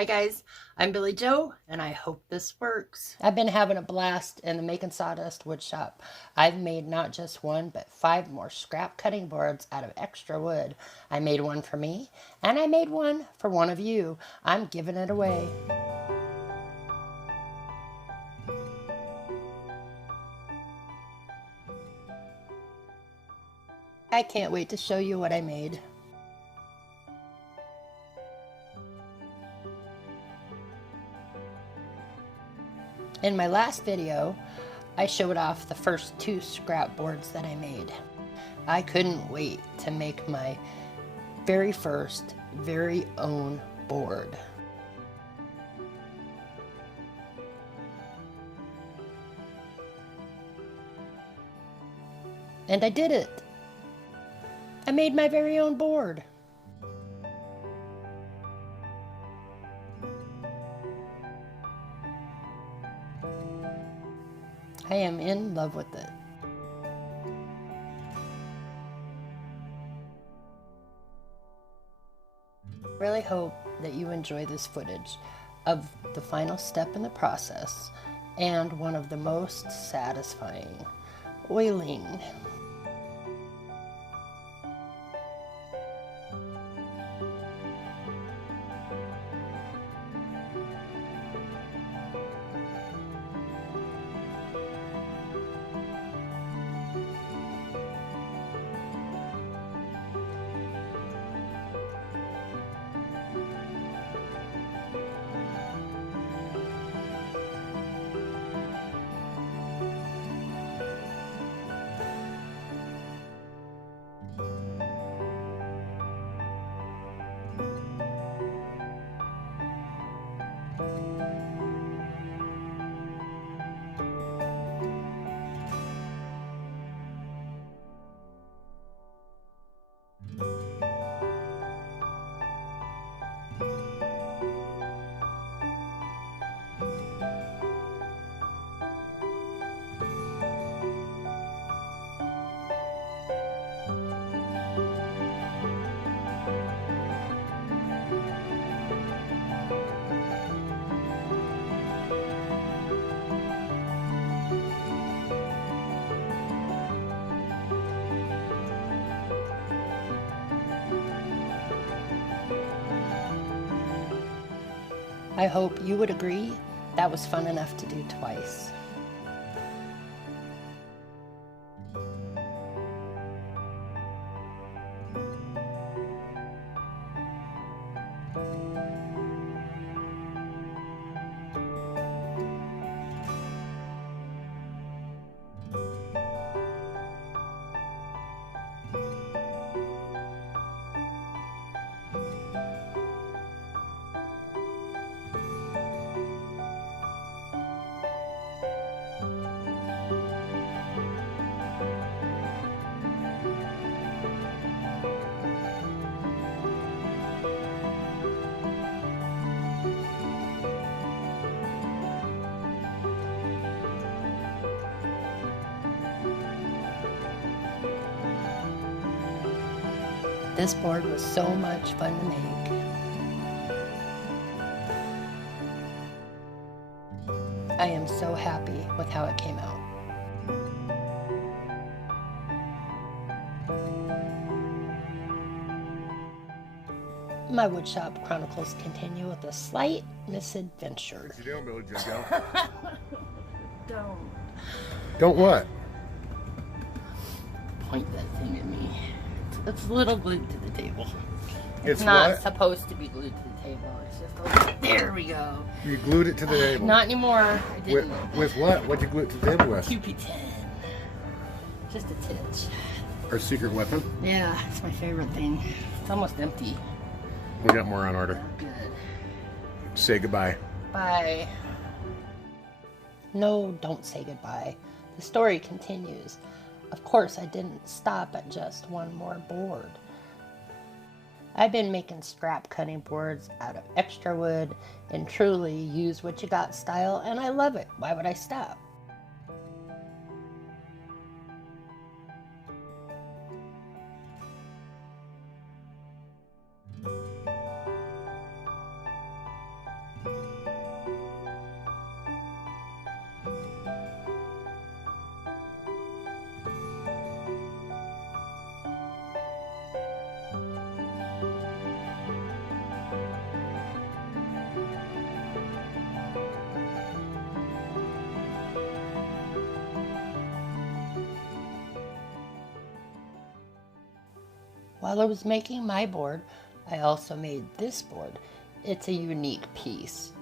Hi guys, I'm Billie Joe, and I hope this works. I've been having a blast in the Making Sawdust Woodshop. I've made not just one, but 5 more scrap cutting boards out of extra wood. I made one for me, and I made one for one of you. I'm giving it away. I can't wait to show you what I made. In my last video, I showed off the first 2 scrap boards that I made. I couldn't wait to make my very first, very own board. And I did it! I made my very own board. I am in love with it. I really hope that you enjoy this footage of the final step in the process and one of the most satisfying, oiling. I hope you would agree that was fun enough to do twice. This board was so much fun to make. I am so happy with how it came out. My woodshop chronicles continue with a slight misadventure. What you doing, Billie Joe? Don't Don't what? point that thing at me. It's a little glued to the table. It's not what? supposed to be glued to the table. It's just a little, there we go. You glued it to the table. Not anymore. I didn't. With what? What'd you glue it to the table with? QP10. Just a titch. Our secret weapon? Yeah, it's my favorite thing. It's almost empty. We got more on order. Oh, good. Say goodbye. Bye. No, don't say goodbye. The story continues. Of course, I didn't stop at just one more board. I've been making scrap cutting boards out of extra wood and truly use what you got style, and I love it. Why would I stop? While I was making my board, I also made this board. It's a unique piece.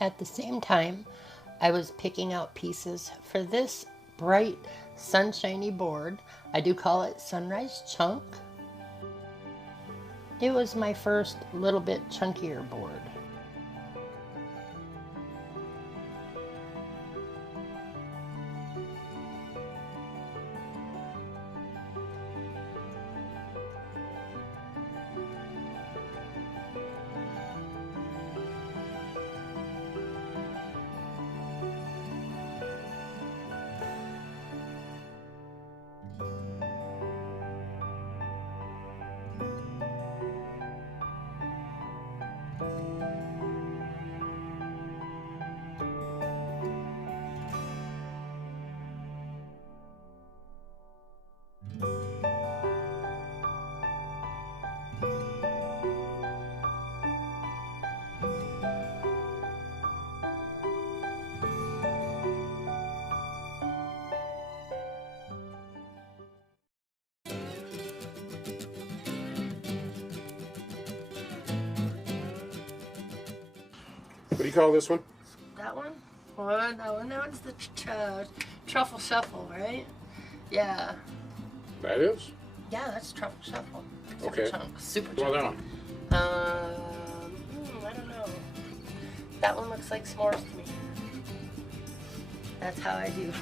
At the same time, I was picking out pieces for this bright, sunshiny board. I do call it Sunrise Chunk. It was my first little bit chunkier board. What do you call this one? That one? What? That one's the truffle shuffle, right? Yeah. That is? Yeah, that's truffle shuffle. Okay. Super Well, chunky. I don't know. That one looks like s'mores to me. That's how I do.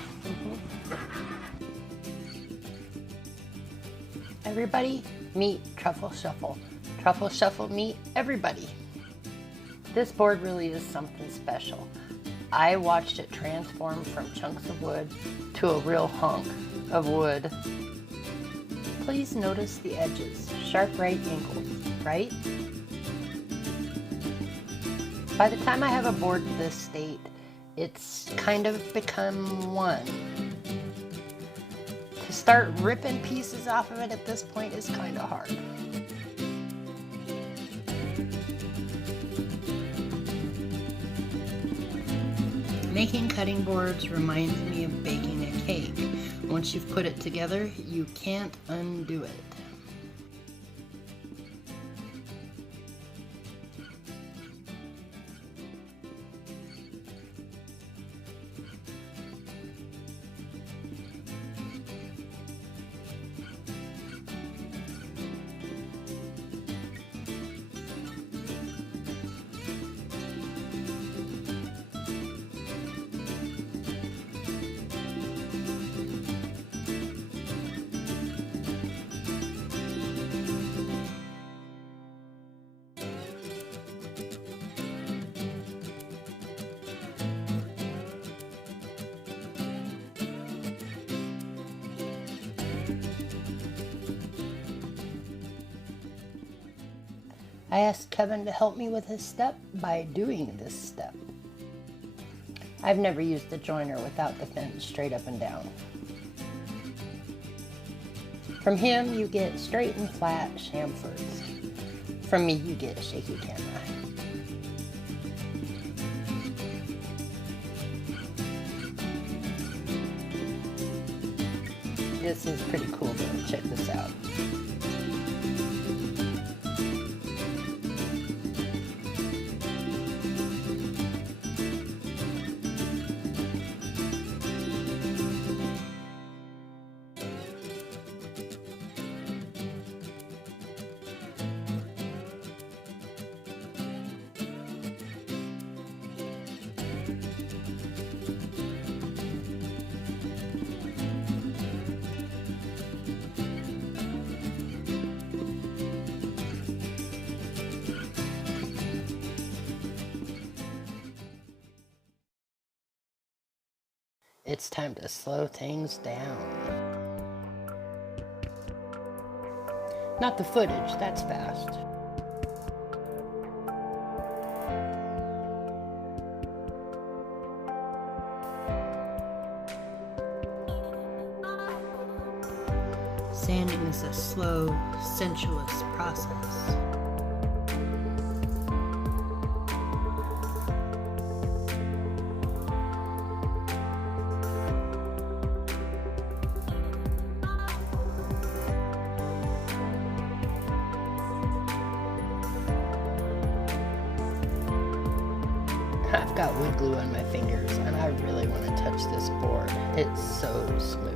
Everybody meet Truffle Shuffle. Truffle Shuffle meet everybody. This board really is something special. I watched it transform from chunks of wood to a real hunk of wood. Please notice the edges, sharp right angles, right? By the time I have a board this state, it's kind of become one. To start ripping pieces off of it at this point is kind of hard. Making cutting boards reminds me of baking a cake. Once you've put it together, you can't undo it. I asked Kevin to help me with this step by doing this step. I've never used a joiner without the fin straight up and down. From him, you get straight and flat chamfers. From me, you get a shaky camera. This is pretty cool though. Check this out. It's time to slow things down. Not the footage, that's fast. Sanding is a slow, sensuous process. I've got wood glue on my fingers and I really want to touch this board. It's so smooth.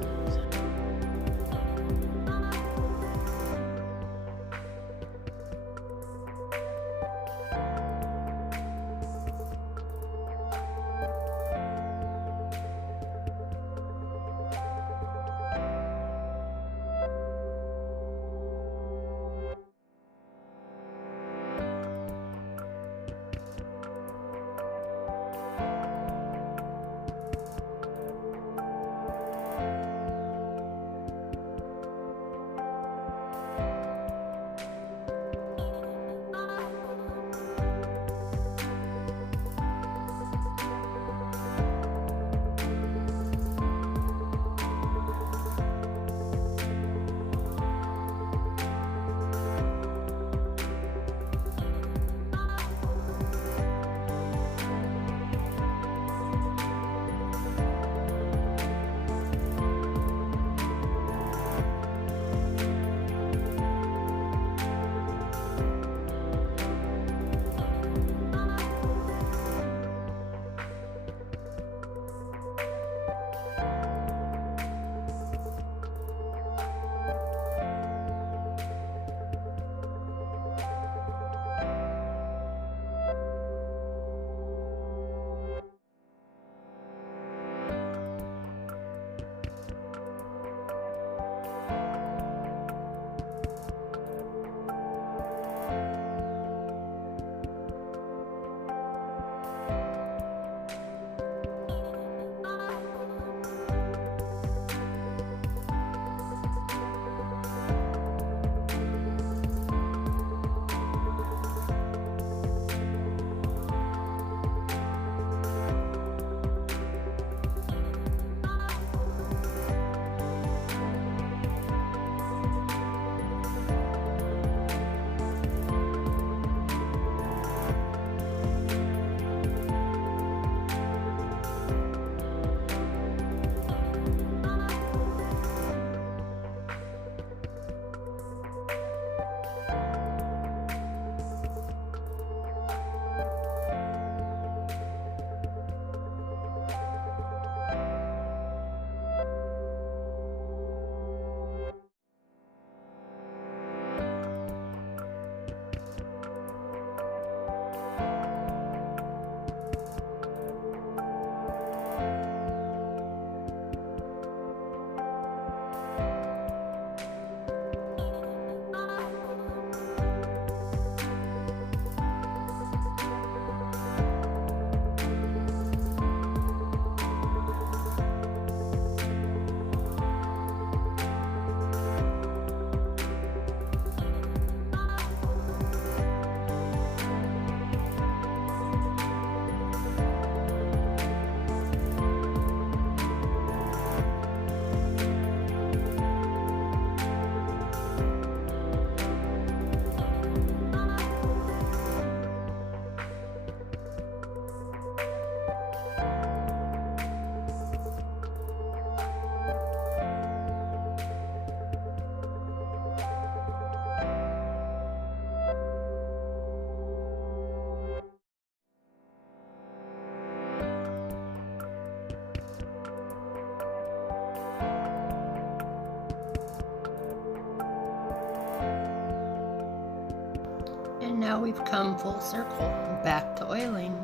And now we've come full circle, back to oiling.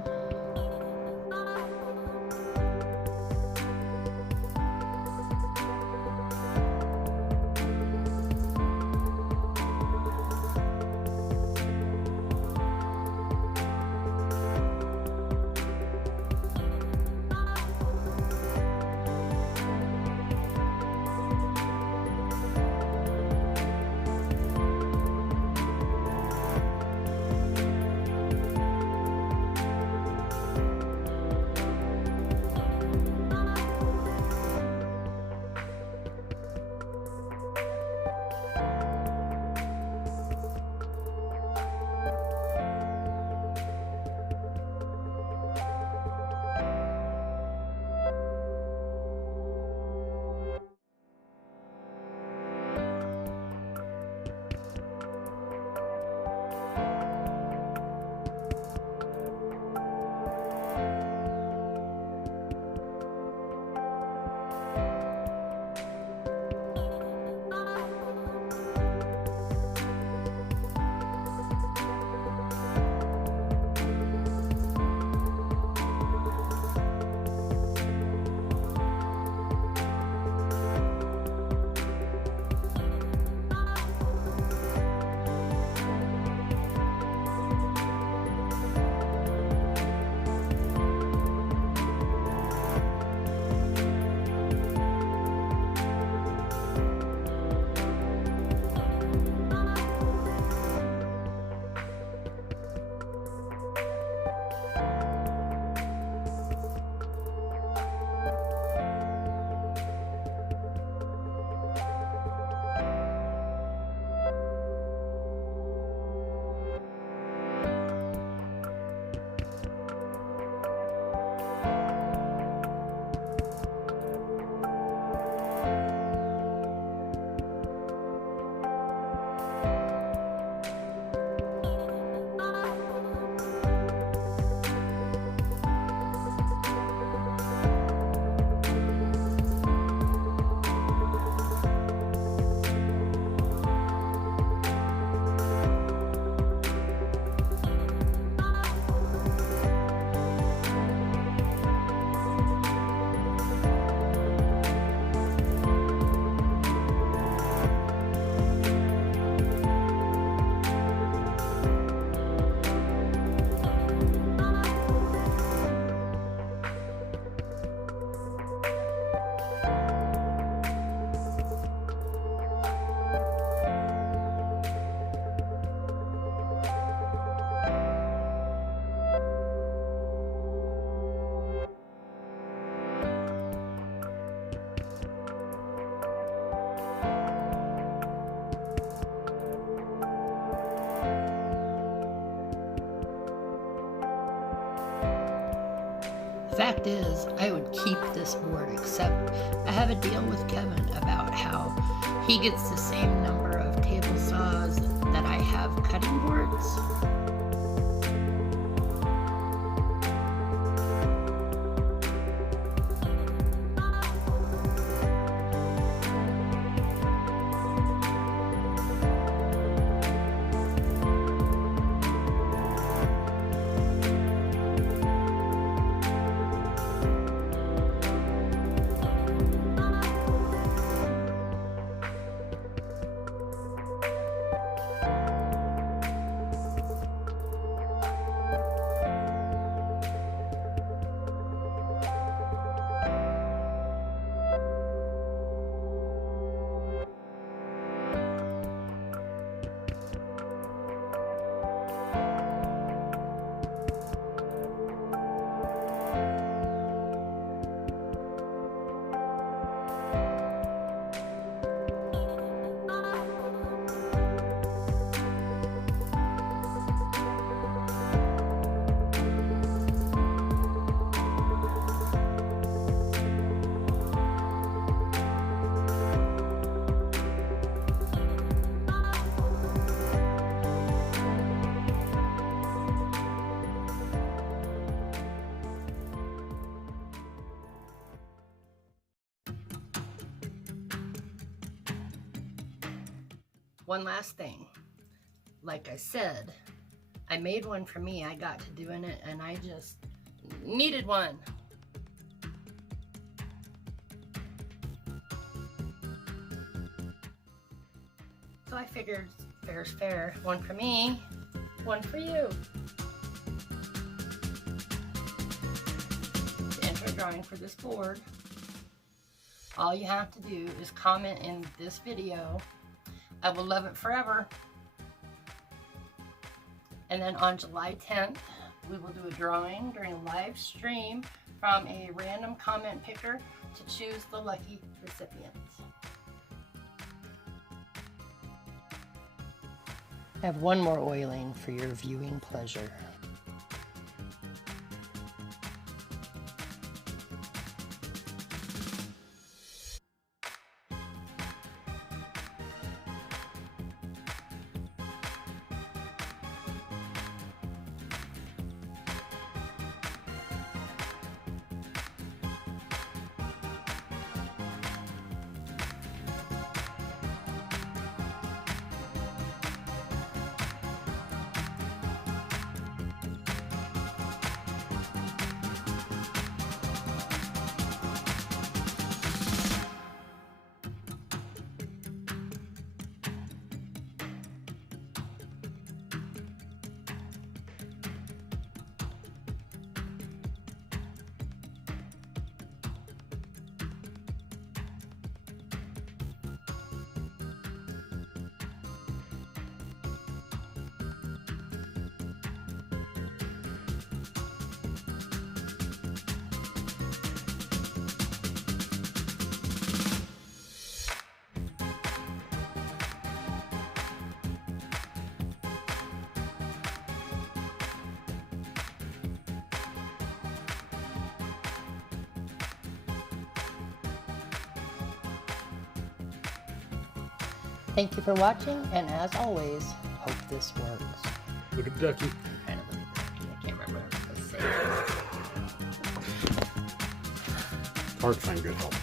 Fact is, I would keep this board, except I have a deal with Kevin about how he gets the same number of table saws that I have cutting boards. One last thing. Like I said, I made one for me. I got to doing it and I just needed one. So I figured fair's fair. One for me, one for you. To enter a drawing for this board, all you have to do is comment in this video, "I will love it forever." And then on July 10th, we will do a drawing during a live stream from a random comment picker to choose the lucky recipients. I have one more oiling for your viewing pleasure. Thank you for watching, and as always, hope this works. Look at Ducky. Kind of look at Ducky. I can't remember what I was saying. Hard to find good help.